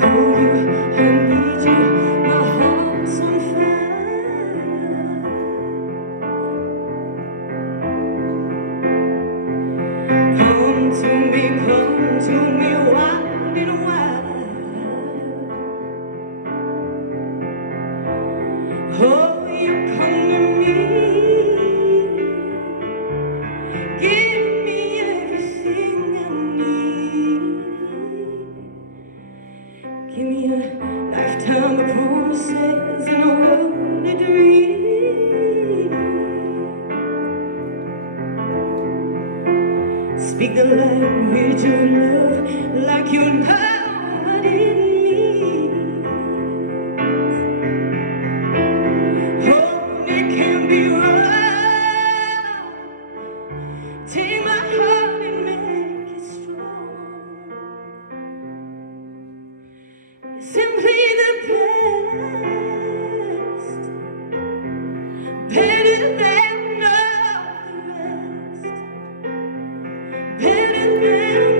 call you, I need you, my heart's on fire. Come to me, wild and wild. Oh, you come to me, give me everything I need. Give me a lifetime of promises and a world to dream. Speak the language of love like you know what it means. Oh, it can be wrong. Take my heart and make it strong. Simply the best, better than all the rest, better than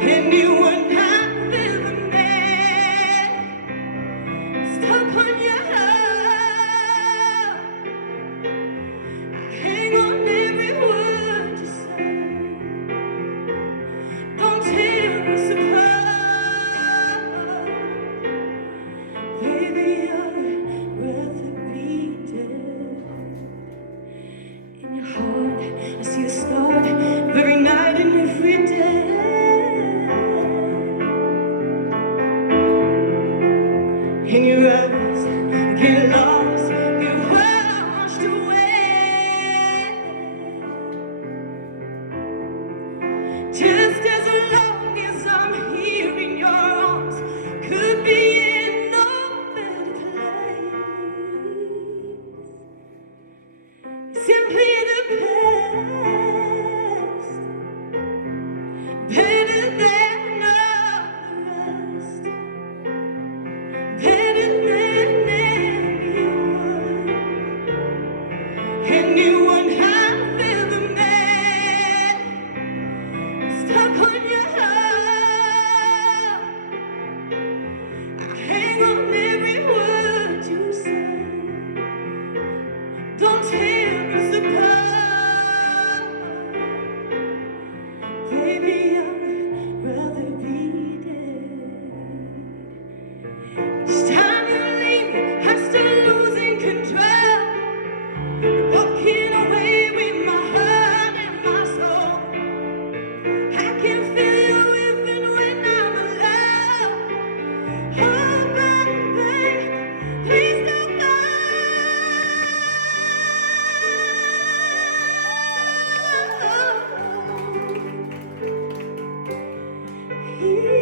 anyone I've ever met. Stuck on your heart, I hang on every word you say. Don't tear us apart, baby. I'd rather be dead. In your heart, I see a star every night and every day. In your eyes, get lost, get washed away. Just as long as I'm here in your arms, could be in no better place. Simply the best, better than all the rest, better than anyone I've ever met. Stuck on your heart, I hang on every word you say. Don't tear us apart, baby. I'd rather be dead. Each time you leave me, I start losing control. Walking away with my heart and my soul. I can feel you even when I'm alone. Oh, baby, please don't go. Here